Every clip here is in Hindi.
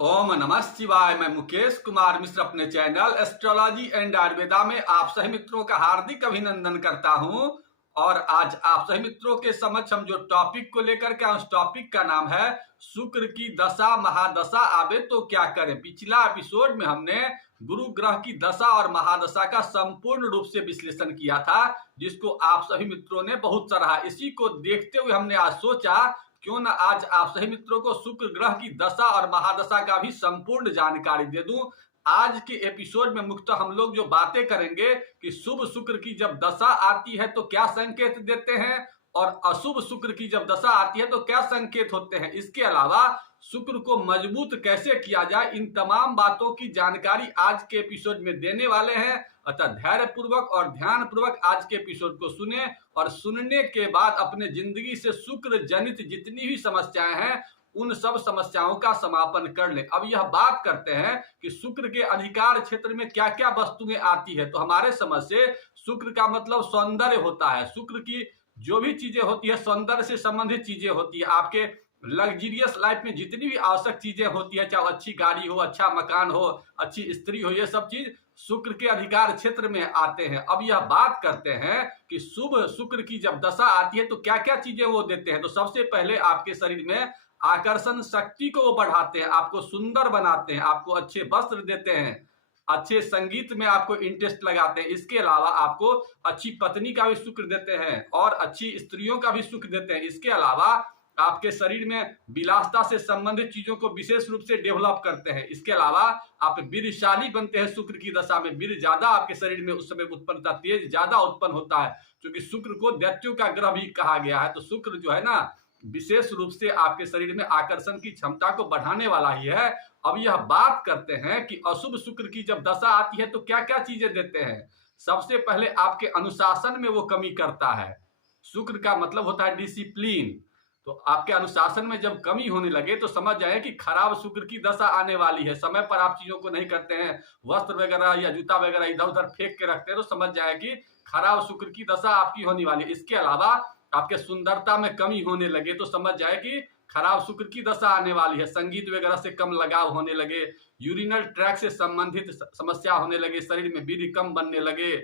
ओम नमः शिवाय। मैं मुकेश कुमार मिश्र अपने चैनल एस्ट्रोलॉजी एंड आयुर्वेदा में आप सभी मित्रों का हार्दिक अभिनंदन करता हूं। और आज आप सभी मित्रों के समक्ष हम जो टॉपिक को लेकर के उस टॉपिक का नाम है शुक्र की दशा महादशा आवे तो क्या करें। पिछला एपिसोड में हमने गुरु ग्रह की दशा और महादशा का संपूर्ण रूप से विश्लेषण किया था, जिसको आप सभी मित्रों ने बहुत सराहा। इसी को देखते हुए हमने आज सोचा क्यों ना आज आप सभी मित्रों को शुक्र ग्रह की दशा और महादशा का भी संपूर्ण जानकारी दे दूं। आज के एपिसोड में मुख्यतः हम लोग जो बातें करेंगे कि शुभ शुक्र की जब दशा आती है तो क्या संकेत देते हैं, और अशुभ शुक्र की जब दशा आती है तो क्या संकेत होते हैं। इसके अलावा शुक्र को मजबूत कैसे किया जाए, इन तमाम बातों की जानकारी आज के एपिसोड में देने वाले हैं। अतः धैर्य पूर्वक और ध्यान पूर्वक आज के एपिसोड को सुने और सुनने के बाद अपने जिंदगी से शुक्र जनित जितनी भी समस्याएं हैं उन सब समस्याओं का समापन कर ले। अब यह बात करते हैं कि शुक्र के अधिकार क्षेत्र में क्या क्या वस्तुएं आती है। तो हमारे समझ से शुक्र का मतलब सौंदर्य होता है। शुक्र की जो भी चीजें होती है सौंदर्य से संबंधित चीजें होती है। आपके लग्जरियस लाइफ में जितनी भी आवश्यक चीजें होती है, चाहे अच्छी गाड़ी हो, अच्छा मकान हो, अच्छी स्त्री हो, ये सब चीज शुक्र के अधिकार क्षेत्र में आते हैं। अब यह बात करते हैं कि शुभ शुक्र की जब दशा आती है तो क्या क्या चीजें वो देते हैं। तो सबसे पहले आपके शरीर में आकर्षण शक्ति को वो बढ़ाते हैं, आपको सुंदर बनाते हैं, आपको अच्छे वस्त्र देते हैं, अच्छे संगीत में आपको इंटरेस्ट लगाते हैं। इसके अलावा आपको अच्छी पत्नी का भी शुक्र देते हैं और अच्छी स्त्रियों का भी सुख देते हैं। इसके अलावा आपके शरीर में विलासता से संबंधित चीजों को विशेष रूप से डेवलप करते हैं। इसके अलावा आप वीरशाली बनते हैं। शुक्र की दशा में वीर ज्यादा आपके शरीर में उस समय उत्पन्नता तेज ज्यादा उत्पन्न होता है, क्योंकि शुक्र को दैत्यों का ग्रह भी कहा गया है। तो शुक्र जो है ना विशेष रूप से आपके शरीर में आकर्षण की क्षमता को बढ़ाने वाला ही है। अब यह बात करते हैं कि अशुभ शुक्र की जब दशा आती है तो क्या क्या चीजें देते हैं। सबसे पहले आपके अनुशासन में वो कमी करता है। शुक्र का मतलब होता है डिसिप्लिन। तो आपके अनुशासन में जब कमी होने लगे तो समझ जाए कि खराब शुक्र की दशा आने वाली है। समय पर आप चीजों को नहीं करते हैं, वस्त्र वगैरह या जूता वगैरह इधर उधर फेंक के रखते हैं, तो समझ जाए कि खराब शुक्र की दशा आपकी होने वाली है। इसके अलावा आपके सुंदरता में कमी होने लगे तो समझ जाए कि खराब शुक्र की दशा आने वाली है। संगीत वगैरह से कम लगाव होने लगे, यूरिनल ट्रैक से संबंधित समस्या होने लगे, शरीर में वीर्य कम बनने लगे,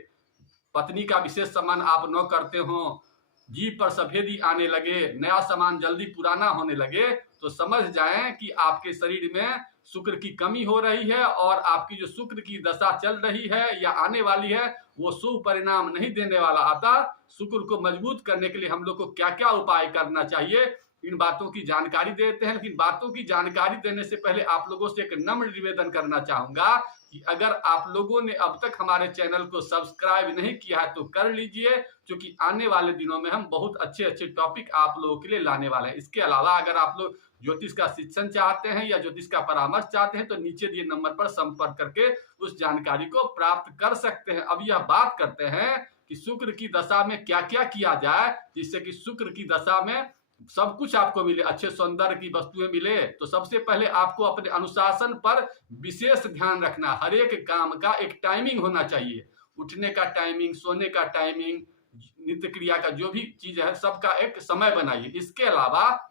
पत्नी का विशेष सम्मान आप न करते हो, जीभ पर सफेदी आने लगे, नया सामान जल्दी पुराना होने लगे, तो समझ जाएं कि आपके शरीर में शुक्र की कमी हो रही है और आपकी जो शुक्र की दशा चल रही है या आने वाली है वो शुभ परिणाम नहीं देने वाला। अतः शुक्र को मजबूत करने के लिए हम लोग को क्या क्या उपाय करना चाहिए, इन बातों की जानकारी देते हैं। लेकिन बातों की जानकारी देने से पहले आप लोगों से एक नम्र निवेदन करना चाहूंगा कि अगर आप लोगों ने अब तक हमारे चैनल को सब्सक्राइब नहीं किया है तो कर लीजिए, क्योंकि आने वाले दिनों में हम बहुत अच्छे अच्छे टॉपिक आप लोगों के लिए लाने वाले हैं। इसके अलावा अगर आप लोग ज्योतिष का शिक्षण चाहते हैं या ज्योतिष का परामर्श चाहते हैं तो नीचे दिए नंबर पर संपर्क करके उस जानकारी को प्राप्त कर सकते हैं। अब यह बात करते हैं कि शुक्र की दशा में क्या क्या किया जाए जिससे कि शुक्र की दशा में सब कुछ आपको मिले, अच्छे सौंदर्य की वस्तुएं मिले। तो सबसे पहले आपको अपने अनुशासन पर विशेष ध्यान रखना। हर एक काम का एक टाइमिंग होना चाहिए, उठने का टाइमिंग, सोने का टाइमिंग, नित्य क्रिया का जो भी चीज है सबका एक समय बनाइए। इसके अलावा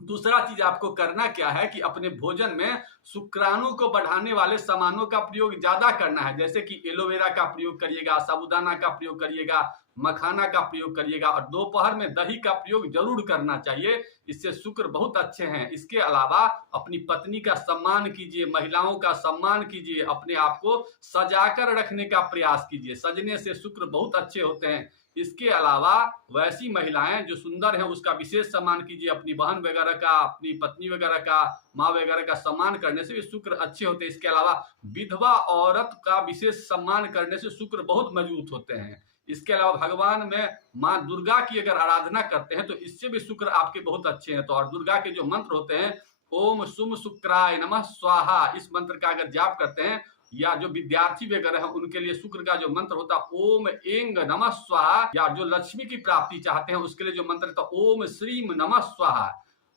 दूसरा चीज आपको करना क्या है कि अपने भोजन में शुक्राणु को बढ़ाने वाले सामानों का प्रयोग ज्यादा करना है। जैसे कि एलोवेरा का प्रयोग करिएगा, साबूदाना का प्रयोग करिएगा, मखाना का प्रयोग करिएगा, और दोपहर में दही का प्रयोग जरूर करना चाहिए। इससे शुक्र बहुत अच्छे हैं। इसके अलावा अपनी पत्नी का सम्मान कीजिए, महिलाओं का सम्मान कीजिए, अपने आप को सजाकर रखने का प्रयास कीजिए। सजने से शुक्र बहुत अच्छे होते हैं। इसके अलावा वैसी महिलाएं जो सुंदर हैं उसका विशेष सम्मान कीजिए। अपनी बहन वगैरह का, अपनी पत्नी वगैरह का, माँ वगैरह का सम्मान करने से भी शुक्र अच्छे होते हैं। इसके अलावा विधवा औरत का विशेष सम्मान करने से शुक्र बहुत मजबूत होते हैं। इसके अलावा भगवान में माँ दुर्गा की अगर आराधना करते हैं तो इससे भी शुक्र आपके बहुत अच्छे हैं। तो और दुर्गा के जो मंत्र होते हैं, ओम सुम शुक्राय नमः स्वाहा, इस मंत्र का अगर जाप करते हैं, या जो विद्यार्थी वगैरह है उनके लिए शुक्र का जो मंत्र होता है ओम एंग नमः स्वाहा, या जो लक्ष्मी की प्राप्ति चाहते हैं उसके लिए जो मंत्र होता है ओम श्रीम नमः स्वाहा।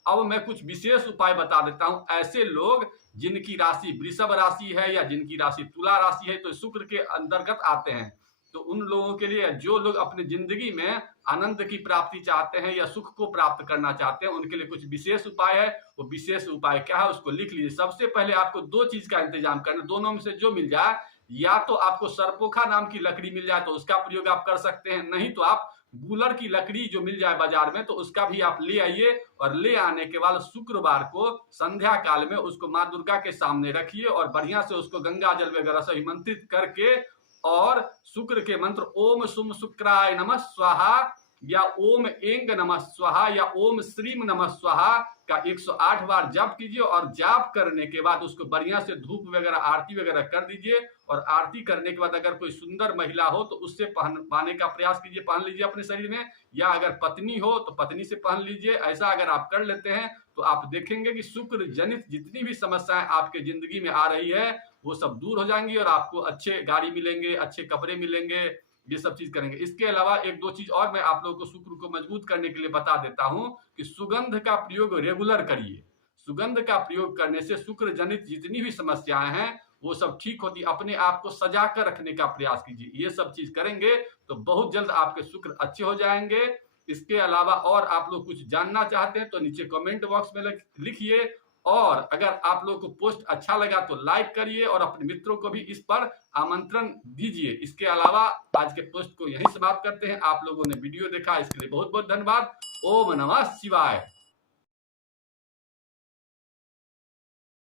अब मैं कुछ विशेष उपाय बता देता हूं। ऐसे लोग जिनकी राशि वृषभ राशि है या जिनकी राशि तुला राशि है तो शुक्र के अंतर्गत आते हैं। तो उन लोगों के लिए, जो लोग अपनी जिंदगी में आनंद की प्राप्ति चाहते हैं या सुख को प्राप्त करना चाहते हैं, उनके लिए कुछ विशेष उपाय है। वो विशेष उपाय क्या है उसको लिख लीजिए। सबसे पहले आपको 2 चीज का इंतजाम करना, दोनों में से जो मिल जाए, या तो आपको सरपोखा नाम की लकड़ी मिल जाए तो उसका प्रयोग आप कर सकते हैं, नहीं तो आप गूलर की लकड़ी जो मिल जाए बाजार में तो उसका भी आप ले आइए। और ले आने के बाद शुक्रवार को संध्या काल में उसको माँ दुर्गा के सामने रखिए और बढ़िया से उसको गंगा जल वगैरह से अभिमंत्रित करके, और शुक्र के मंत्र ओम सुम शुक्राय नमः स्वाहा या ओम एंग नमः स्वाहा या ओम श्रीम नमः स्वाहा का 108 बार जाप कीजिए। और जाप करने के बाद उसको बढ़िया से धूप वगैरह आरती वगैरह कर दीजिए। और आरती करने के बाद अगर कोई सुंदर महिला हो तो उससे पाने का प्रयास कीजिए, पहन लीजिए अपने शरीर में, या अगर पत्नी हो तो पत्नी से पहन लीजिए। ऐसा अगर आप कर लेते हैं तो आप देखेंगे कि शुक्र जनित जितनी भी समस्याएं आपके जिंदगी में आ रही है वो सब दूर हो जाएंगी और आपको अच्छे गाड़ी मिलेंगे, अच्छे कपड़े मिलेंगे, ये सब चीज करेंगे। इसके अलावा 1-2 चीज और मैं आप लोगों को शुक्र को मजबूत करने के लिए बता देता हूं कि सुगंध का प्रयोग रेगुलर करिए। सुगंध का प्रयोग करने से शुक्र जनित जितनी भी समस्याएं हैं वो सब ठीक होती। अपने आप को सजा कर रखने का प्रयास कीजिए, ये सब चीज करेंगे तो बहुत जल्द आपके शुक्र अच्छे हो जाएंगे। इसके अलावा और आप लोग कुछ जानना चाहते हैं तो नीचे कमेंट बॉक्स में लिखिए। और अगर आप लोग को पोस्ट अच्छा लगा तो लाइक करिए और अपने मित्रों को भी इस पर आमंत्रण दीजिए। इसके अलावा आज के पोस्ट को यहीं समाप्त करते हैं। आप लोगों ने वीडियो देखा इसके लिए बहुत बहुत धन्यवाद। ओम नमः शिवाय।